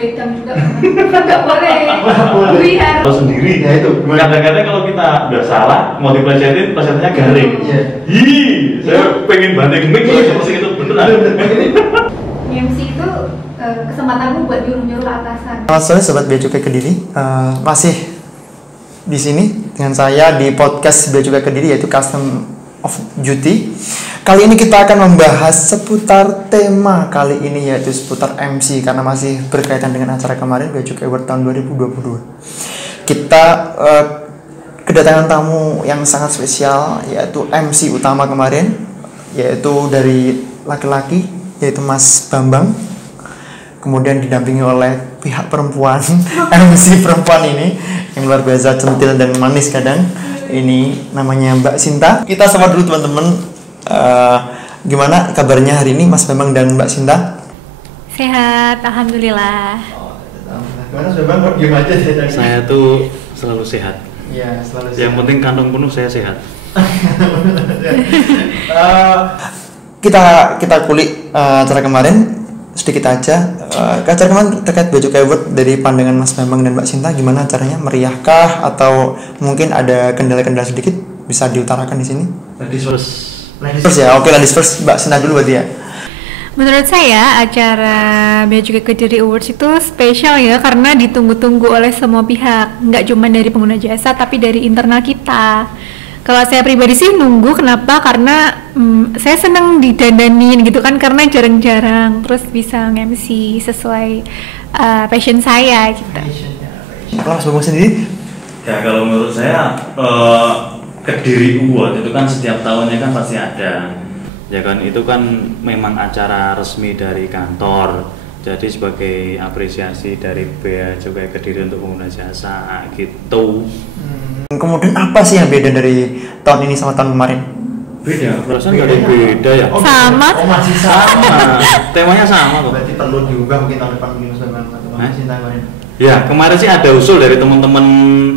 bedang juga nggak boleh lihat Kalau sendiri ya itu. Kadang-kadang kalau kita udah salah mau diplesetin, plesetannya garing. Iya. Saya pengen banting mic kalau seperti itu beneran. MC itu kesempatanmu buat nyuruh atasan. Selamat sore Sobat Bea Cukai Kediri. Masih di sini dengan saya di podcast Bea Cukai Kediri, yaitu Custom of Duty. Kali ini kita akan membahas seputar tema kali ini, yaitu seputar MC, karena masih berkaitan dengan acara kemarin Bea Cukai Award tahun 2022. Kita kedatangan tamu yang sangat spesial, yaitu MC utama kemarin, yaitu dari laki-laki, yaitu Mas Bambang. Kemudian didampingi oleh pihak perempuan, MC perempuan ini yang luar biasa centil dan manis kadang. Ini namanya Mbak Sinta. Kita sapa dulu teman-teman. Gimana kabarnya hari ini Mas Bambang dan Mbak Sinta? Sehat, alhamdulillah. Gimana Mas Bambang? Kok diem aja sih tadi? Saya tuh selalu sehat. Iya, selalu sehat. Yang penting kantong penuh saya sehat. Kita kulik acara kemarin sedikit aja. Acara kemarin terkait Bea Cukai Award dari pandangan Mas Bambang dan Mbak Sinta, gimana acaranya? Meriahkah atau mungkin ada kendala-kendala sedikit bisa diutarakan di sini? Ladies First ya, oke, ladies first. Mbak Sinta dulu berarti ya. Menurut saya acara Bea Cukai Kediri Awards itu spesial ya, karena ditunggu-tunggu oleh semua pihak, nggak cuma dari pengguna jasa tapi dari internal kita. Kalau saya pribadi sih nunggu, kenapa? Karena saya seneng didandanin gitu kan, karena jarang-jarang terus bisa nge-MC sesuai passion saya gitu. Kalau Mas Bambang sendiri? Ya kalau menurut saya Kediri Award itu kan setiap tahunnya kan pasti ada. Ya kan, itu kan memang acara resmi dari kantor. Jadi sebagai apresiasi dari Bea Cukai Kediri untuk pengguna jasa gitu. Kemudian apa sih yang beda dari tahun ini sama tahun kemarin? Beda, perasaan nggak ada yang beda ya? Sama. Oh masih sama. Temanya sama kok. Berarti perlu diubah mungkin tahun depan mungkin Mas Bambang atau Mbak Sinta kemarin. Ya, kemarin sih ada usul dari teman-teman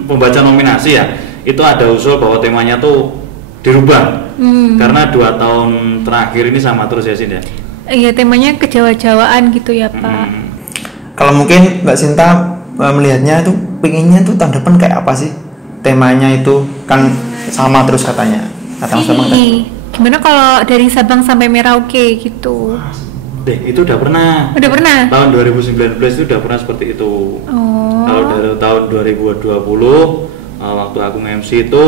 pembaca nominasi ya. Itu ada usul bahwa temanya tuh dirubah. Karena 2 tahun terakhir ini sama terus ya Sin ya. Iya, temanya kejawa-jawaan gitu ya Pak. Kalau mungkin Mbak Sinta melihatnya itu pengennya tuh tahun depan kayak apa sih? Temanya itu kan sama terus katanya. Kata Mas Bambang tadi. Gimana kalau dari Sabang sampai Merauke gitu? Itu udah pernah. Udah pernah? Tahun 2019 itu udah pernah seperti itu. Oh. Kalau dari tahun 2020 waktu aku nge-MC itu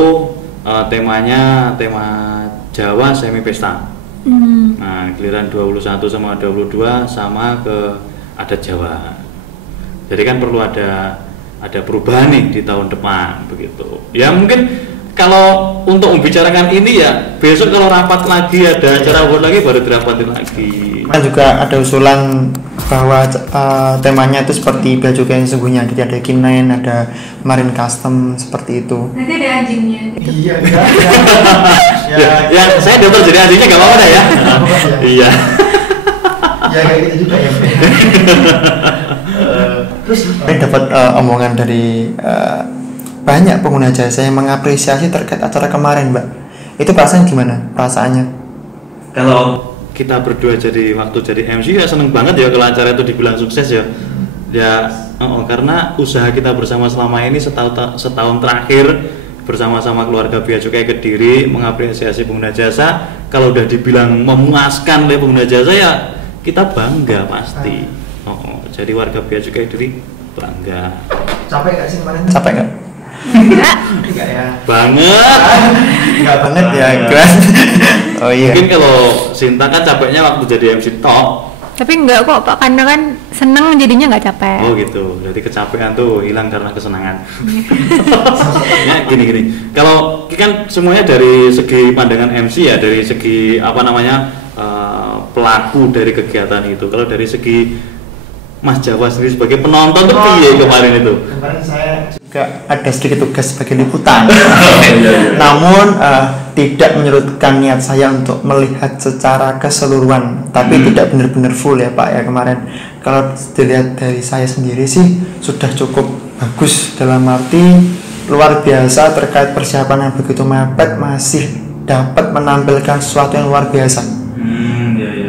temanya tema Jawa semi pesta. Nah, giliran 21 sama 22 sama ke adat Jawa. Jadi kan perlu ada perubahan nih di tahun depan begitu. Ya mungkin kalau untuk membicarakan ini ya besok kalau rapat lagi ada acara award lagi baru dirapatin lagi. Kan juga ada usulan bahwa temanya itu seperti Bea Cukai yang sesungguhnya, jadi ada K9, ada Marine Custom seperti itu. Nanti ada anjingnya gitu. Iya. Ya, saya daftar jadi anjingnya gak apa-apa ya. Iya. Ya kayak gitu juga ya. Terus dapat omongan dari banyak pengguna jasa yang mengapresiasi terkait acara kemarin, Mbak. Itu perasaan gimana? Perasaannya? Kalau kita berdua waktu jadi MC ya seneng banget ya kalau acara itu dibilang sukses ya. Ya, karena usaha kita bersama selama ini setahun terakhir bersama-sama keluarga Bea Cukai Kediri mengapresiasi pengguna jasa. Kalau udah dibilang memuaskan oleh pengguna jasa ya kita bangga pasti. Jadi warga Bea Cukai Kediri bangga. Capek nggak sih kemarin? Capek nggak? Enggak ya. Banget. Enggak banget ya, kan. Oh iya. Mungkin kalau Sinta kan capeknya waktu jadi MC top. Tapi enggak kok Pak, karena kan seneng jadinya nggak capek. Oh gitu, jadi kecapean tuh hilang karena kesenangan. Ya gini. Kalau kan semuanya dari segi pandangan MC ya, dari segi pelaku dari kegiatan itu. Kalau dari segi Mas Jawa sendiri sebagai penonton tuh piye kemarin itu? Kemarin saya juga ada sedikit tugas sebagai liputan. Namun tidak menyurutkan niat saya untuk melihat secara keseluruhan, tapi tidak benar-benar full ya Pak ya kemarin. Kalau dilihat dari saya sendiri sih sudah cukup bagus, dalam arti luar biasa terkait persiapan yang begitu mepet, masih dapat menampilkan sesuatu yang luar biasa.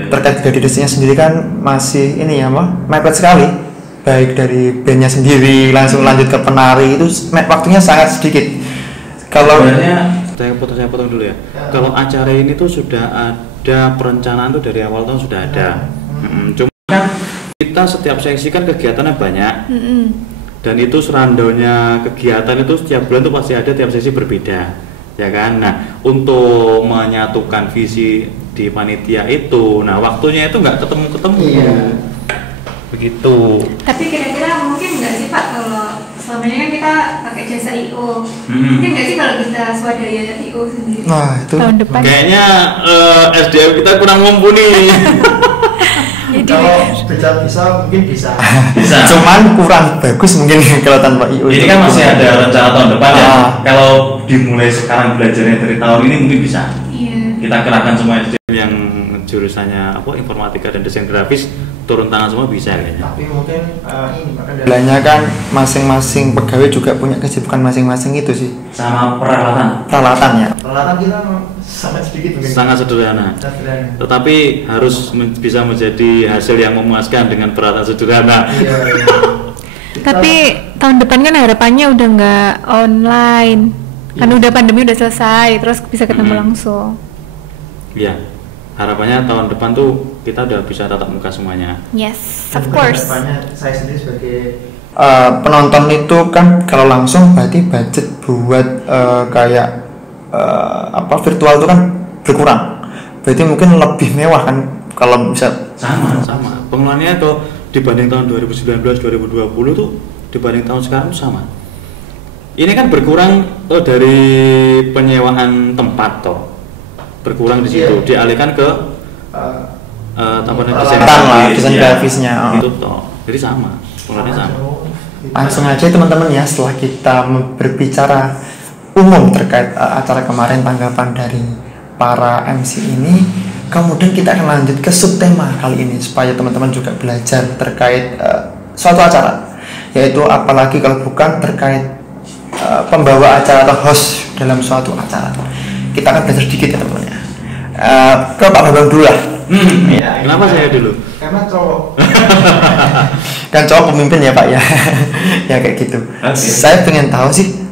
Terkait gladiresnya sendiri kan masih ini ya mepet sekali. baik dari bandnya sendiri langsung lanjut ke penari itu waktunya sangat sedikit. Kalau sebenarnya saya potong dulu ya. Kalau acara ini tuh sudah ada perencanaan tuh dari awal tahun sudah ada. Cuma kan kita setiap seksi kan kegiatannya banyak. Dan itu serandaunya kegiatan itu setiap bulan tuh pasti ada, tiap sesi berbeda, ya kan. Nah, untuk menyatukan visi di panitia itu, nah waktunya itu nggak ketemu. Begitu. Tapi kira-kira mungkin nggak sih Pak kalau selama ini kan kita pakai jasa IO, mungkin nggak sih kalau kita swadaya IO sendiri? Nah, itu tahun depan. Kayaknya SDM kita kurang mumpuni. kalau bisa mungkin bisa. Cuman kurang bagus mungkin kalau tanpa IO. Ini kan masih ada rencana tahun depan ya. Kalau dimulai sekarang belajarnya dari tahun ini mungkin bisa. Iya. Kita kerahkan semua SDM yang jurusannya informatika dan desain grafis turun tangan semua bisa kayaknya. Tapi mungkin ini kendalanya kan masing-masing pegawai juga punya kesibukan masing-masing itu sih. Sama peralatan Ya. Peralatan kita sangat sedikit mungkin. Sangat sederhana. Tetapi harus bisa menjadi hasil yang memuaskan dengan peralatan sederhana. Iya. Tapi tahun depan kan harapannya udah nggak online, kan udah pandemi udah selesai, terus bisa ketemu langsung. Iya. Harapannya tahun depan tuh kita udah bisa tatap muka semuanya. Yes, of course. Harapannya saya sendiri sebagai penonton itu kan kalau langsung berarti budget buat kayak virtual itu kan berkurang. Berarti mungkin lebih mewah kan kalau bisa. Sama. Pengeluarannya kalau dibanding tahun 2019 2020 tuh dibanding tahun sekarang tuh sama. Ini kan berkurang dari penyewaan tempat toh. Berkurang di situ, dialihkan ke desain grafisnya. Itu toh. Jadi sama. Pengeluarannya sama. Langsung aja teman-teman ya, setelah kita berbicara umum terkait acara kemarin, tanggapan dari para MC ini, kemudian kita akan lanjut ke subtema kali ini supaya teman-teman juga belajar terkait suatu acara, yaitu apalagi kalau bukan terkait pembawa acara atau host dalam suatu acara. Kita akan belajar sedikit ya teman-teman ya. Ke Pak Bambang dulu lah. Ya, kenapa saya dulu? Karena cowok. Kan cowok pemimpin ya Pak ya. Ya kayak gitu. Okay. Saya pengen tahu sih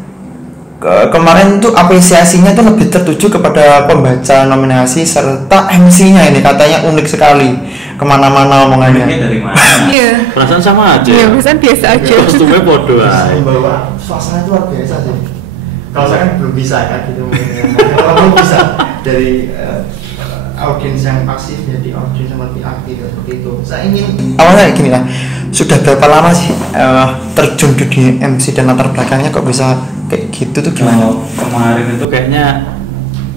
kemarin tuh apresiasinya tuh lebih tertuju kepada pembaca nominasi serta MC-nya, ini katanya unik sekali kemana-mana omongannya. Uniknya dari mana? Iya. Perasaan sama aja. Iya, perasaan biasa aja. Kostumnya bodoh aja. Membawa suasana itu luar biasa sih. Kalau saya kan belum bisa kan gitu mungkin. Kalau belum bisa dari audiens yang pasif jadi audiens yang lebih aktif seperti itu. Saya ingin awalnya gini lah, sudah berapa lama sih terjun di dunia MC dan latar belakangnya kok bisa kayak gitu tuh gimana? Kemarin itu kayaknya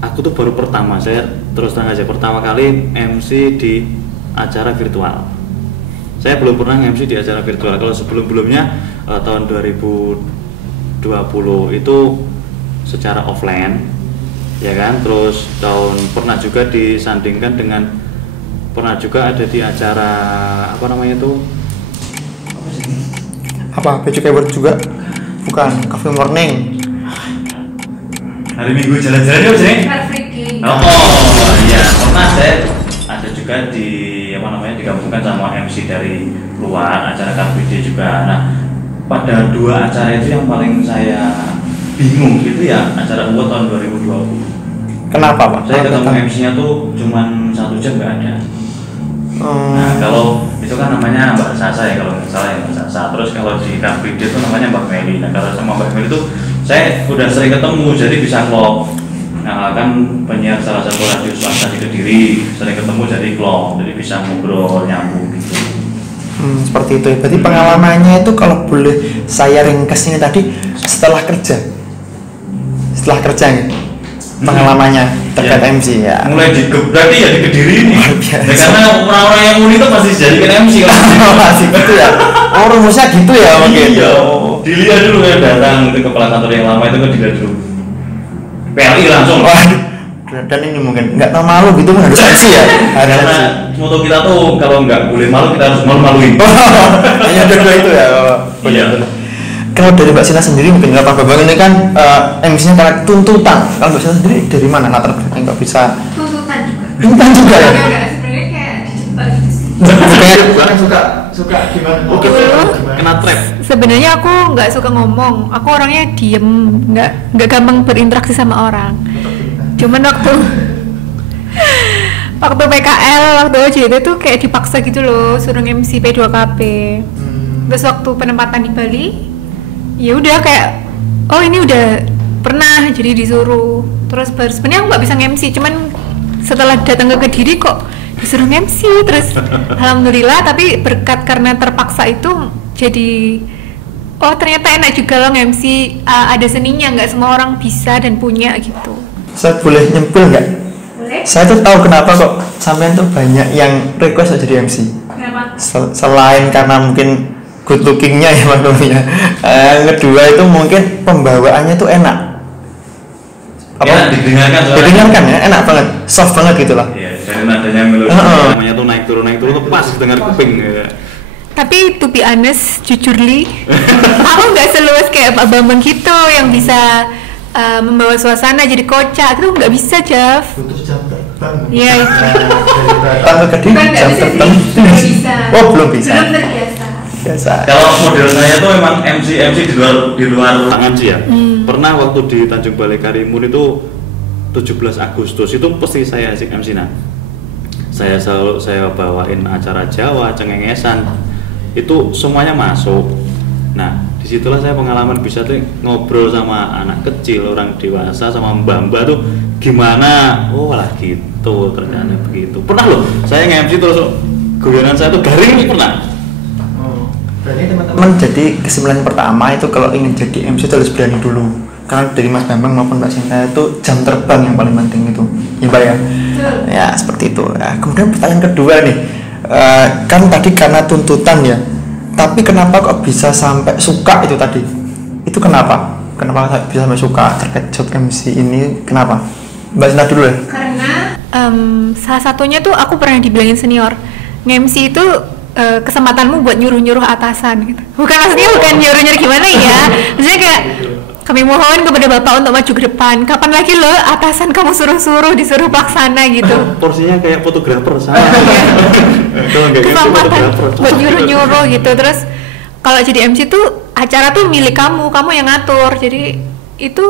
aku tuh baru pertama, saya terus terang aja pertama kali MC di acara virtual. Saya belum pernah MC di acara virtual. Kalau sebelum-sebelumnya tahun 2020 itu secara offline, ya kan. Terus pernah juga disandingkan dengan pernah juga ada di acara apa namanya itu? Apa? Baju Keyboard juga? Bukan, Coffee Morning. Hari Minggu jalan-jalan yuk sih. Oh iya, pernah saya ada juga di digabungkan sama MC dari luar acara KBD juga. Nah, pada dua acara itu yang paling saya bingung itu ya acara UWO tahun 2020. Kenapa Pak? Saya ketemu MC-nya tuh cuman 1 jam nggak ada. Nah kalau itu kan namanya Mbak Sasa ya kalau nggak salah ya Mbak Sasa. Terus kalau di KBD itu namanya Mbak Meli. Nah kalau sama Mbak Meli itu saya udah sering ketemu jadi bisa klop. Nah kan penyiar salah satu radio swasta di Kediri sering ketemu jadi klop, jadi bisa ngobrol nyambung gitu. Seperti itu ya. Berarti pengalamannya itu kalau boleh saya ringkas ini tadi setelah kerja gitu. Pengalamannya terkait ya, MC ya. Mulai berarti ya di Kediri ini. Nah, karena orang-orang yang unik itu pasti dijadikan MC kalau masih gitu ya. Oh rumusnya gitu ya mungkin. Iya. Dilihat dulu ya datang ke kepala kantor yang lama itu kan dilihat dulu. PLI langsung. Dan ini mungkin nggak tahu malu gitu harus MC ya. Karena moto kita tuh kalau nggak boleh malu kita harus malu-maluin. Hanya ada dua itu ya. Iya. Kalau dari Mbak Sina sendiri mungkin Pak Bambang ini kan MC-nya karena tuntutan. Kalau Mbak Sina sendiri dari mana latar belakang nggak bisa? Tuntutan juga ya. Sebenarnya kayak dijebak gitu sih. Bukan suka suka gimana? Oke, kena trap. Sebenarnya aku nggak suka ngomong, aku orangnya diem, nggak gampang berinteraksi sama orang. Cuman waktu PKL, waktu OJT tuh kayak dipaksa gitu loh, suruh MC P2KP. Terus waktu penempatan di Bali, ya udah kayak, oh ini udah pernah jadi disuruh. Terus sebenarnya aku nggak bisa MC, cuman setelah datang ke Kediri kok disuruh MC. Terus alhamdulillah, tapi berkat karena terpaksa itu jadi, oh ternyata enak juga loh MC, ada seninya, nggak semua orang bisa dan punya gitu. Saya boleh nyempil nggak? Boleh. Saya tuh tahu kenapa kok sampean tuh banyak yang request jadi MC. Kenapa? Selain karena mungkin good lookingnya ya maksudnya. Yang kedua itu mungkin pembawaannya tuh enak. Ya, didengarkan ya, enak banget, soft banget gitu lah. Iya, dan nadanya melodi. Namanya tuh naik turun tuh pas dengar kuping ya. Tapi to be honest, jujurly, aku nggak seluas kayak Pak Bambang gitu yang bisa membawa suasana jadi kocak. Itu nggak bisa, Jaf. Putus jam terbang. Iya itu. Tanggal Kediri jam terbang. Belum bisa. Oh belum bisa. Belum terbiasa. Biasa. Kalau model saya tuh memang MC di luar tangan sih ya. Pernah waktu di Tanjung Balai Karimun itu 17 Agustus itu pasti saya asik MC. Nah, saya bawain acara Jawa, cengengesan, itu semuanya masuk. Nah, disitulah saya pengalaman bisa tuh ngobrol sama anak kecil, orang dewasa, sama mbak-mbak tuh gimana, oh lah gitu, kerjaannya begitu. Pernah loh, saya nge-MC terus guyonan saya tuh garing, pernah. Berarti teman-teman jadi kesimpulan pertama itu kalau ingin jadi MC itu harus berani dulu. Karena dari Mas Bambang maupun Mbak Sinta itu jam terbang yang paling penting itu, ya Mbak ya. Ya seperti itu. Nah, kemudian pertanyaan kedua nih, kan tadi karena tuntutan ya. Tapi kenapa kok bisa sampai suka itu tadi? Itu kenapa? Kenapa bisa sampai suka terkait job MC ini? Kenapa? Mbak Sinta dulu ya. Karena salah satunya tuh aku pernah dibilangin senior, nge-MC itu kesempatanmu buat nyuruh-nyuruh atasan gitu. Bukan nyuruh-nyuruh gimana ya. Maksudnya kayak kami mohon kepada Bapak untuk maju ke depan. Kapan lagi lo atasan kamu suruh-suruh, disuruh paksana gitu. Porsinya kayak fotografer sama. Kalau nggak gitu Kesempatan fotografer. buat nyuruh-nyuruh gitu. Terus kalau jadi MC tuh acara tuh milik kamu yang ngatur. Jadi itu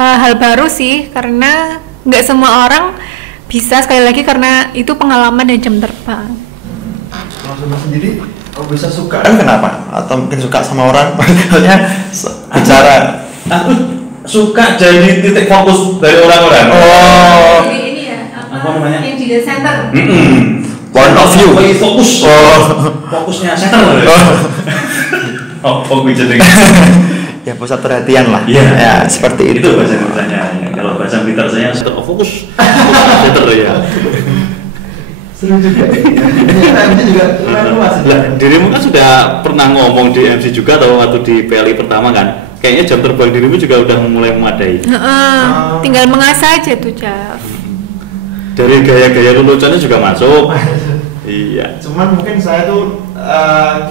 hal baru sih, karena nggak semua orang bisa, sekali lagi karena itu pengalaman dan jam terbang. Kalau sendiri bisa suka kan kenapa? Atau mungkin suka sama orang? Maksudnya bicara Aku suka jadi titik fokus dari orang-orang. Oh, Jadi ini ya, Apa namanya? Yang di center. point of view. Fokus. Oh, Fokusnya center. Oh, jadi. ya pusat perhatian lah. Iya. Ya seperti itu. Itu bahasa Indonesia. Kalau bahasa Blitar saya center of fokus. Center ya. Seru juga. Ini juga luas. Dirimu kan sudah pernah ngomong di MC juga atau waktu di PLI pertama kan? Kayaknya jam terbang dirimu juga udah mulai memadai. Tinggal mengasah aja tuh, Jaf. Dari gaya-gaya leluconnya juga masuk. Iya. Cuman mungkin saya tuh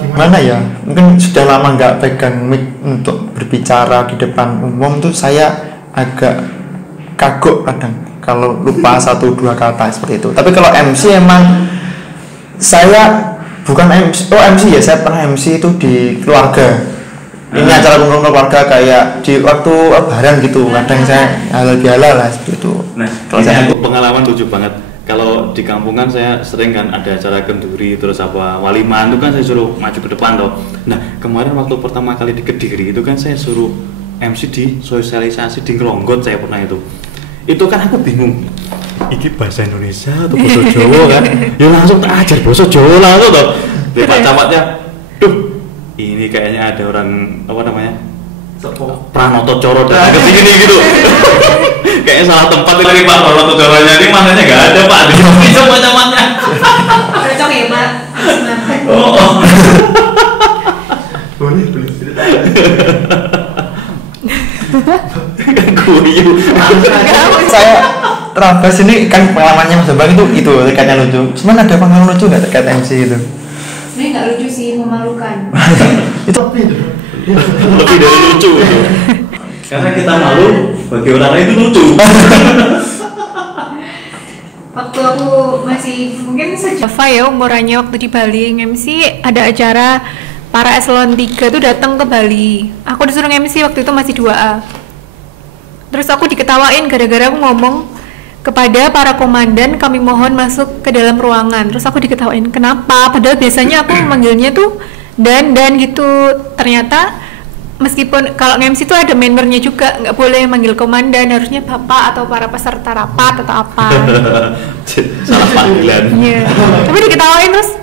gimana ya? Mungkin sudah lama nggak pegang mic untuk berbicara di depan umum tuh saya agak kagok kadang kalau lupa 1-2 kata seperti itu. Tapi kalau MC emang saya bukan MC, MC ya, saya pernah MC itu di keluarga. Ini acara kumpul keluarga kayak di waktu lebaran gitu. Kadang saya halal bihalal lah seperti itu. Nah, kalau ini saya aku pengalaman lucu banget. Kalau di kampungan saya sering kan ada acara kenduri terus apa waliman itu kan saya suruh maju ke depan toh. Nah, kemarin waktu pertama kali di Kediri itu kan saya suruh MC di sosialisasi di Ngelonggot, saya pernah itu. Itu kan aku bingung. Iki bahasa Indonesia atau bahasa Jawa kan? Ya langsung tak ajar bahasa Jawa langsung toh. Di Pak Camatnya, duh, ini kayaknya ada orang apa namanya? Pranoto Coro datang ke sini gitu. Kayaknya salah tempat ini Pak, Pranoto Coronya ini mananya nggak ada Pak, di sini sama camatnya. Cocok ya, Pak. Oh. boleh ceritain. Guyu. Saya terabas ini kan pengalamannya Mas Bambang itu terkaitnya lucu. Cuman ada pengalaman lucu nggak terkait MC itu? Ini nggak lucu sih, memalukan. Itu Lebih dari lucu itu. Karena kita malu, bagi orang lain itu lucu. Waktu aku masih mungkin se-Java ya umurannya, waktu di Bali nge-MC ada acara para eselon 3 tuh datang ke Bali. Aku disuruh MC waktu itu masih 2A. Terus aku diketawain gara-gara aku ngomong kepada para komandan kami mohon masuk ke dalam ruangan. Terus aku diketawain kenapa? Padahal biasanya aku manggilnya tuh dan gitu. Ternyata meskipun kalau MC itu ada membernya juga, nggak boleh manggil komandan, harusnya bapak atau para peserta rapat atau apa. Salah panggilan. Iya. Tapi diketawain terus,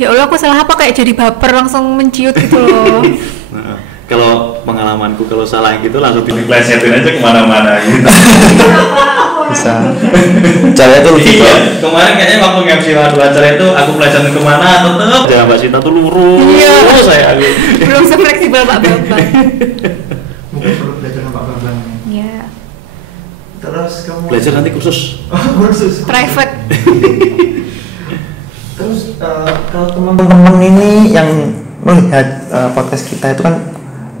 ya Allah aku salah apa, kayak jadi baper langsung menciut gitu loh. Nah, kalau pengalamanku kalau salah gitu langsung diplesetin aja kemana-mana gitu. Bisa. Caranya tuh lebih iya, kemarin kayaknya waktu MC waktu acara itu aku pelajaran kemana tetep jangan Mbak Sita tuh lurus. Iya. Saya Belum sefleksibel Pak Bambang. mungkin perlu belajar sama Pak Bambang. Iya. Terus kamu belajar nanti kursus. kursus Private. Terus kalau teman-teman ini yang melihat podcast kita itu kan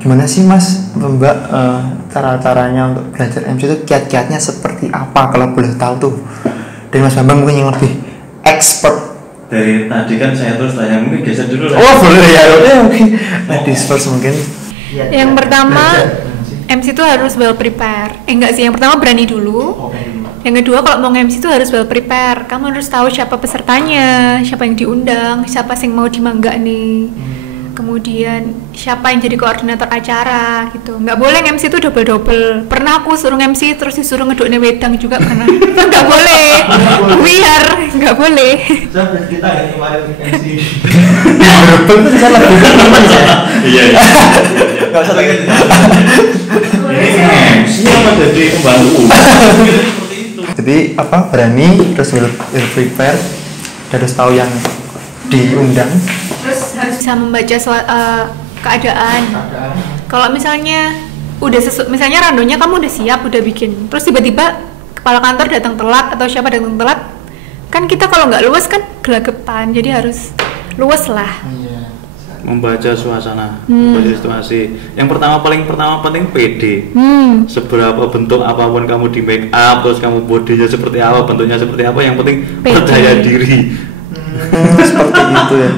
gimana sih Mas Mbak cara-caranya untuk belajar MC itu kiat-kiatnya seperti apa kalau boleh tahu tuh dari Mas Bambang mungkin yang lebih expert. dari tadi kan saya terus tanya mungkin geser dulu lah. Oh boleh ya, oke. Ladies first mungkin. Yang pertama MC itu harus well prepare. Enggak sih, yang pertama berani dulu. Yang kedua kalau mau MC itu harus well prepare. Kamu harus tahu siapa pesertanya, siapa yang diundang, siapa yang mau dimangga nih. Kemudian siapa yang jadi koordinator acara gitu. Nggak boleh MC itu double-double. Pernah aku suruh MC terus disuruh ngedukne wedang juga pernah. Nggak boleh. Biar nggak boleh. Sampai kita yang kemarin MC. Double itu salah bukan saya. Iya. Enggak usah lagi. Ini MC apa jadi pembantu? Seperti itu. Jadi apa berani terus will prepare harus tahu yang diundang. Terus harus bisa membaca keadaan. Kalau misalnya udah misalnya randonya kamu udah siap, udah bikin, terus tiba-tiba kepala kantor datang telat atau siapa datang telat, kan kita kalau nggak luas kan gelagapan, jadi harus luas lah. Membaca suasana, membaca situasi. Yang paling pertama penting PD. Seberapa bentuk apapun kamu di make up, terus kamu bodinya seperti apa, bentuknya seperti apa, yang penting percaya diri. Seperti itu ya.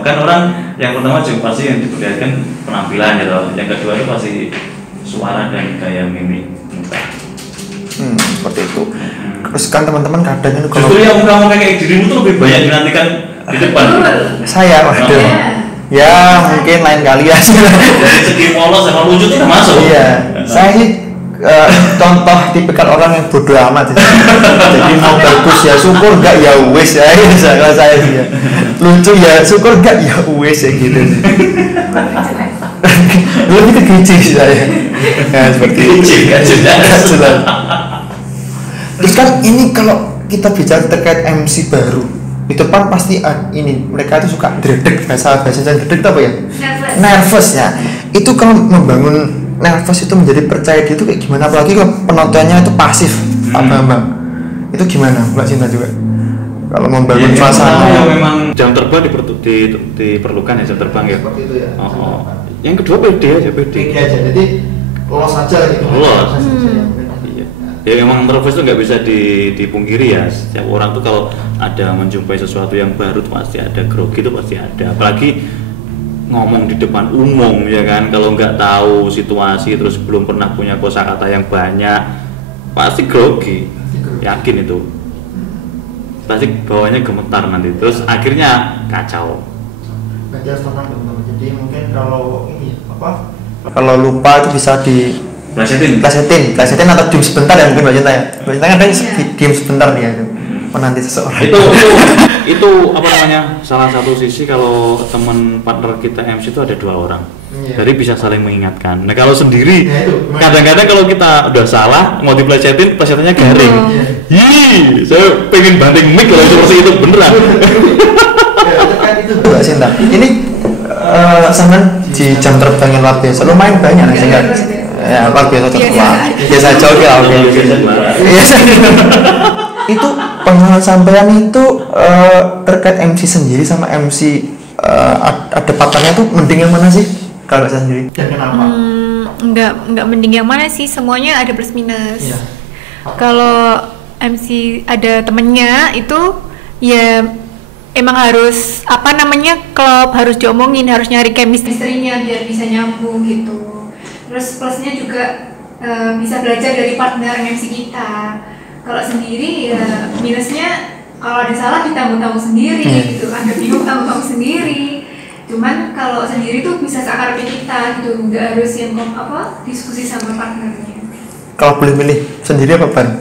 Kan orang yang pertama juga pasti yang diperlihatkan penampilan gitu. Yang kedua itu pasti suara dan gaya mimik muka. Seperti itu. Terus kan teman-teman kadang itu kalau justru yang kamu kayak dirimu tuh lebih banyak dinantikan di depan. saya waduh. Ya mungkin lain kali ya. Dari segi polos sama lucu tuh udah masuk. Iya. Saya sih contoh tipikal orang yang bodoh amat. Jadi mau bagus ya syukur, enggak ya wes ya. Kalau saya sih ya. Lucu ya syukur, enggak ya wes ya gitu. Lebih ke kicik sih saya. Ya seperti itu. Jelas. Terus kan ini kalau kita bicara terkait MC baru, itu kan pasti ini mereka itu suka dredeg, bahasa dredeg apa ya? Nervous ya. Itu kalau membangun nervous itu menjadi percaya diri itu kayak gimana, apalagi kalau penontonnya itu pasif. Pak Bambang itu gimana Mbak Cinta juga kalau membangun suasana yang memang jam terbang diperlukan ya, jam terbang ya seperti itu ya. Yang kedua PD aja, PD aja, jadi lolos aja gitu. Lolos. Iya. Ya memang nervous itu nggak bisa dipungkiri ya. Setiap orang tuh kalau ada menjumpai sesuatu yang baru tuh pasti ada grogi, itu pasti ada. Apalagi ngomong di depan umum ya kan, kalau nggak tahu situasi terus belum pernah punya kosakata yang banyak pasti grogi, yakin itu pasti bawahnya gemetar nanti, terus akhirnya kacau. Berarti harus tenang teman-teman. Jadi mungkin kalau ini apa? Kalau lupa itu bisa di plesetin atau diem sebentar ya mungkin Mbak Cinta ya. Mbak Cinta kan diem sebentar dia itu menanti seseorang. Itu apa namanya, salah satu sisi kalau teman partner kita MC itu ada 2 orang. Jadi bisa saling mengingatkan. Nah kalau sendiri kadang-kadang kalau kita udah salah mau plesetannya garing. Saya pengen banting mic kalau seperti itu beneran. Mbak Cinta, ini sama di jam terbang yang luar biasa lumayan banyak nih sehingga ya luar biasa tertua. Biasa aja oke. Itu pengalaman sampean itu terkait MC sendiri sama MC ada patternnya tuh mending yang mana sih kalau saya sendiri? Dan kenapa? Enggak mending yang mana sih, semuanya ada plus minus. Iya. Kalau MC ada temennya itu ya emang harus apa namanya klop, harus diomongin, harus nyari chemistry-nya biar bisa nyambung gitu. Terus plusnya juga bisa belajar dari partner MC kita. Kalau sendiri ya minusnya kalau ada salah kita tahu sendiri gitu, ada bingung tahu sendiri. Cuman kalau sendiri tuh bisa seakarnya kita gitu, nggak harus yang diskusi sama partnernya. Kalau boleh milih sendiri apa bareng?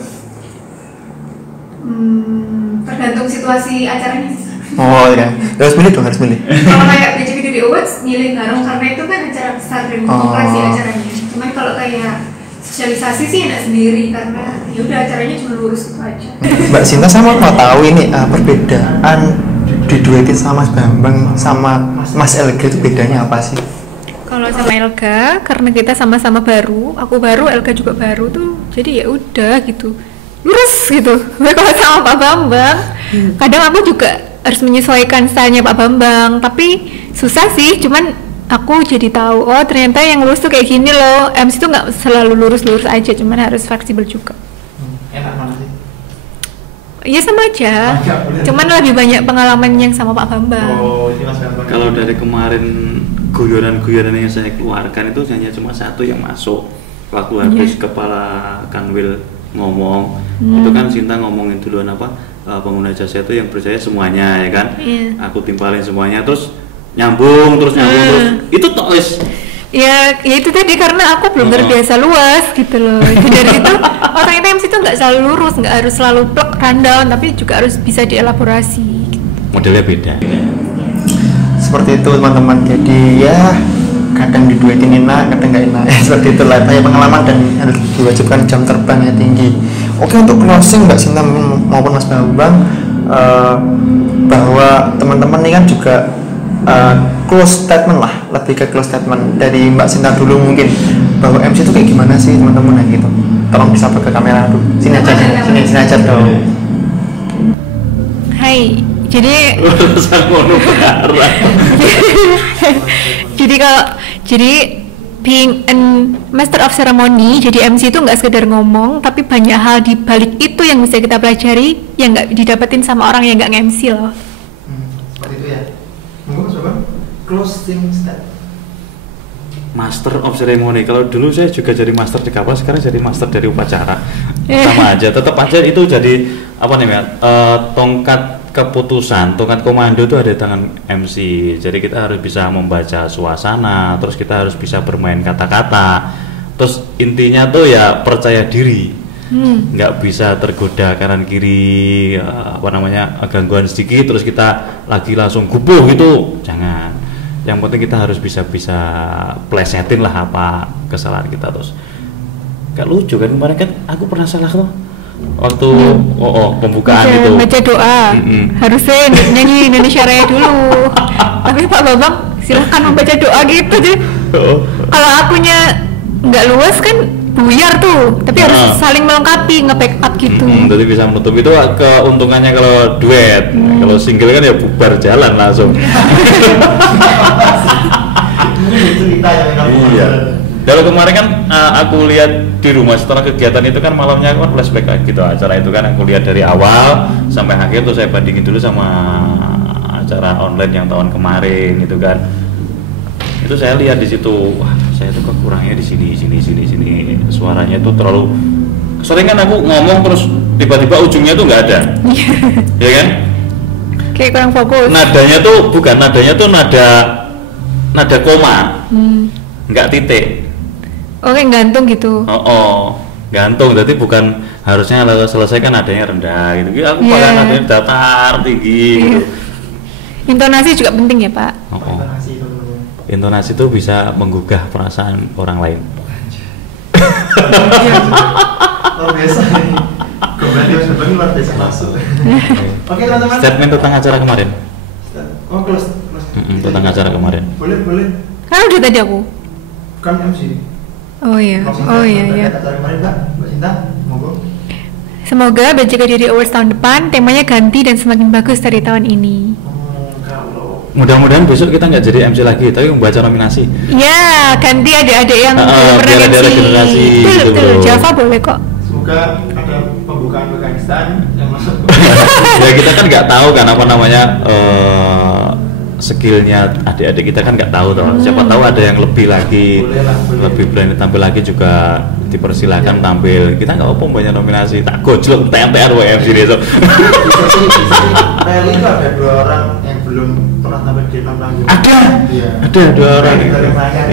Tergantung situasi acaranya. Oh iya, harus milih dong, harus milih. Kalau kayak BCKDD Awards milih bareng karena itu kan acara besar dan demokrasi acaranya. Cuman kalau kayak sosialisasi sih enak sendiri karena ya udah acaranya cuma lurus itu aja. Mbak Sinta sama mau tahu ini perbedaan diduetin sama Mas Bambang sama Mas Elga itu bedanya apa sih? Kalau sama Elga karena kita sama-sama baru, aku baru, Elga juga baru tuh, jadi ya udah gitu, lurus gitu. Kalau sama Pak Bambang, kadang aku juga harus menyesuaikan stylenya Pak Bambang, tapi susah sih, cuman aku jadi tahu oh ternyata yang lurus tuh kayak gini loh. MC tuh nggak selalu lurus-lurus aja, cuman harus fleksibel juga. Enak mana sih? Iya sama aja, cuman lebih banyak pengalaman yang sama Pak Bambang. Oh, ini Mas Bambang. Kalau dari kemarin guyonan-guyonan yang saya keluarkan itu hanya cuma satu yang masuk waktu habis kepala Kanwil ngomong. Itu kan Sinta ngomongin duluan pengguna jasa itu yang percaya semuanya ya kan. Aku timpalin semuanya terus nyambung terus itu tois. Ya itu tadi karena aku belum terbiasa luas gitu loh. Itu dari itu ternyata MC itu nggak selalu lurus, nggak harus selalu plek rundown, tapi juga harus bisa dielaborasi gitu. Modelnya beda. Seperti itu teman-teman, jadi ya kadang diduetin enak, kadang nggak enak. Seperti itulah, banyak pengalaman dan harus diwajibkan jam terbang yang tinggi. Oke, untuk closing Mbak Sinta maupun Mas Bambang, bahwa teman-teman ini kan juga close statement lah, lebih ke close statement dari Mbak Sinta dulu mungkin, bahwa MC itu kayak gimana sih teman-teman gitu. Tolong disapa ke kamera dulu. Sini aja dong. Hai, jadi jadi being a master of ceremony, jadi MC itu nggak sekedar ngomong, tapi banyak hal di balik itu yang bisa kita pelajari yang nggak didapetin sama orang yang nggak nge-MC loh. Seperti itu ya. Monggo coba closing statement. Master of ceremony. Kalau dulu saya juga jadi master di kapal, sekarang jadi master dari upacara. Sama aja, tetap aja itu jadi apa namanya? Tongkat keputusan, tongkat komando itu ada di tangan MC. Jadi kita harus bisa membaca suasana, terus kita harus bisa bermain kata-kata. Terus intinya tuh ya percaya diri. Nggak bisa tergoda kanan kiri gangguan sedikit terus kita lagi langsung gubuh gitu, jangan. Yang penting kita harus bisa plesetin lah apa kesalahan kita. Terus gak lucu kan kemarin kan aku pernah salah tuh waktu pembukaan itu baca doa. Harusnya nyanyi Indonesia Raya dulu. Tapi Pak Bambang silahkan membaca doa gitu deh. Kalau akunya nggak luas kan buyar tuh, tapi harus saling melengkapi, nge-backup gitu. Jadi bisa menutup itu keuntungannya kalau duet. Kalau single kan ya bubar jalan langsung. Iya. Kalau kemarin kan aku lihat di rumah setelah kegiatan itu kan malamnya kan flashback gitu acara itu kan aku lihat dari awal sampai akhir tuh saya bandingin dulu sama acara online yang tahun kemarin itu kan. Itu saya lihat di situ, wah saya tuh kekurangnya di sini suaranya tuh terlalu sering kan aku ngomong terus tiba-tiba ujungnya tuh nggak ada, ya kan? Kayak kurang fokus. Nadanya tuh nada koma, nggak titik. Oke, gantung gitu. Gantung. Jadi bukan harusnya selesai kan nadanya rendah gitu. Aku pakai nadanya datar tinggi gitu. Intonasi juga penting ya Pak. Intonasi itu bisa menggugah perasaan orang lain. Luar biasa ini. Kembali luar biasa masuk. Oke teman-teman. Statement tentang acara kemarin. Oh close. Tentang acara kemarin. Boleh. Kan udah tadi aku. Kan MC. Oh iya. Acara kemarin Mbak Sinta, monggo. Semoga BCKDD Awards tahun depan temanya ganti dan semakin bagus dari tahun ini. Mudah-mudahan besok kita nggak jadi MC lagi, tapi membaca nominasi. Ya, ganti adik-adik yang pernah MC. Generasi gitu betul. Java boleh kok. Semoga ada pembukaan Afghanistan yang masuk. Ya kita kan nggak tahu kan apa namanya skillnya adik-adik kita kan nggak tahu toh. Siapa tahu ada yang lebih lagi, lebih berani tampil lagi juga dipersilakan tampil. Kita nggak apa banyak nominasi, tak gojlok TMTR WM sini so. Rally itu ada 2 orang yang belum pernah tampil di panggung. Ada 2 orang.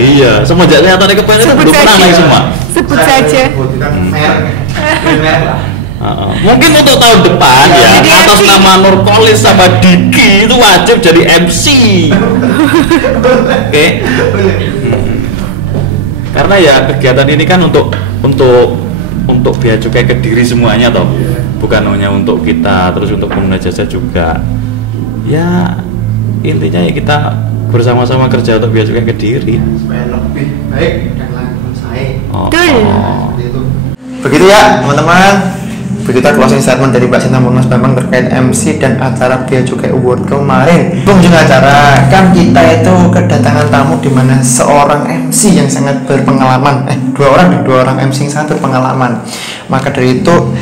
Iya, semenjak saya tadi kepengen belum pernah lagi semua. Sebut saja. Merek lah. Mungkin untuk tahun depan ya Jadi atas MC. nama Nurkolis sama Diki itu wajib jadi MC. Oke. Karena ya kegiatan ini kan untuk Bea Cukai Kediri semuanya toh. Bukan hanya untuk kita, terus untuk pengguna jasa juga. Ya intinya ya kita bersama-sama kerja untuk Bea Cukai Kediri. Supaya lebih baik dan langsung saya. Betul. Begitu ya teman-teman. Begitu closing statement dari Mbak Sinta Mas Bambang terkait MC dan acara Bea Cukai Award kemarin. Pengunjung acara kan kita itu kedatangan tamu di mana seorang MC yang sangat berpengalaman. 2 orang MC yang sangat berpengalaman. Maka dari itu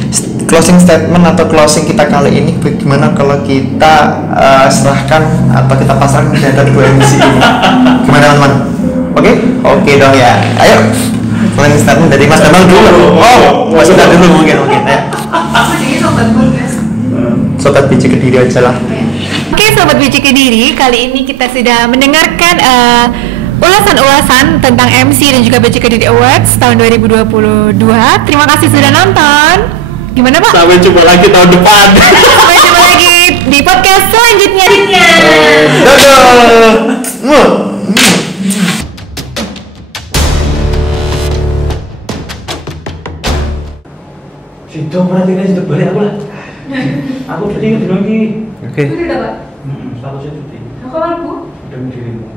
closing statement atau closing kita kali ini bagaimana kalau kita serahkan atau kita pasrahkan kepada 2 MC ini. Gimana teman-teman? Oke dong ya. Ayo. Closing statement dari Mas Bambang dulu. Mas Sinta dulu mungkin. Ayo. Sobat Biji Kediri aja lah. Oke, Sobat Biji Kediri, kali ini kita sudah mendengarkan ulasan-ulasan tentang MC dan juga Biji Kediri Awards tahun 2022. Terima kasih sudah nonton. Gimana Pak? Sampai jumpa lagi tahun depan. Sampai jumpa lagi di podcast selanjutnya. Dadah. Situ perhatiannya situ balik aku lah. Aku cuti dulu lagi. Oke. Udah Pak. Statusnya cuti. Aku aku. Udah dirimu.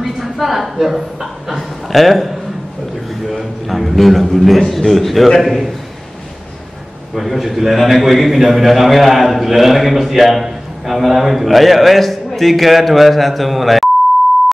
Macam lah. Ayo. Alhamdulillah. Yuk. Wah, ini judulanan aku ini pindah-pindah kamera. Judulanan ini mesti yang kamera itu. Ayo wes 3, 2, 1 mulai.